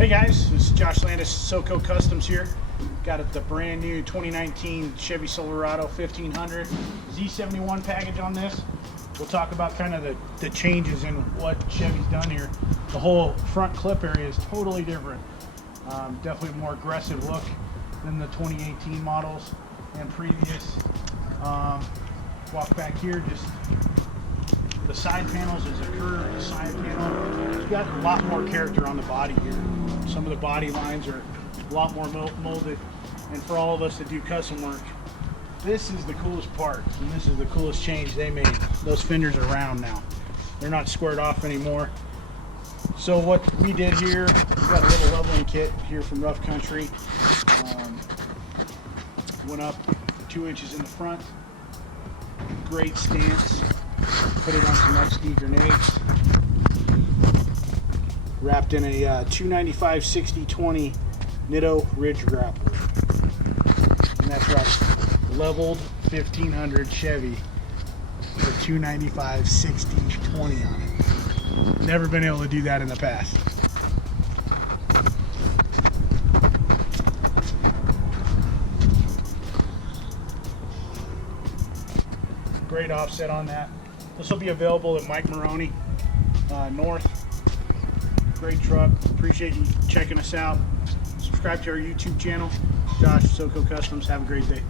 Hey guys, this is Josh Landis, SoCo Customs here. Got the brand new 2019 Chevy Silverado 1500 Z71 package on this. We'll talk about kind of the changes in what Chevy's done here. The whole front clip area is totally different. Definitely a more aggressive look than the 2018 models and previous. Walk back here, just the side panels is a curved side panel. You've got a lot more character on the body here. Some of the body lines are a lot more molded, and for all of us that do custom work, this is the coolest part, and this is the coolest change they made. Those fenders are round now. They're not squared off anymore. So what we did here, we got a little leveling kit here from Rough Country. Went up 2 inches in the front. Great stance. Put it on some XD grenades. Wrapped in a 295 60/20 Nitto Ridge grappler. And that's right, leveled 1500 Chevy with 295 60/20 on it. Never been able to do that in the past. Great offset on that. This will be available at Mike Maroney North. Great truck. Appreciate you checking us out. Subscribe to our YouTube channel. Josh, SoCo Customs. Have a great day.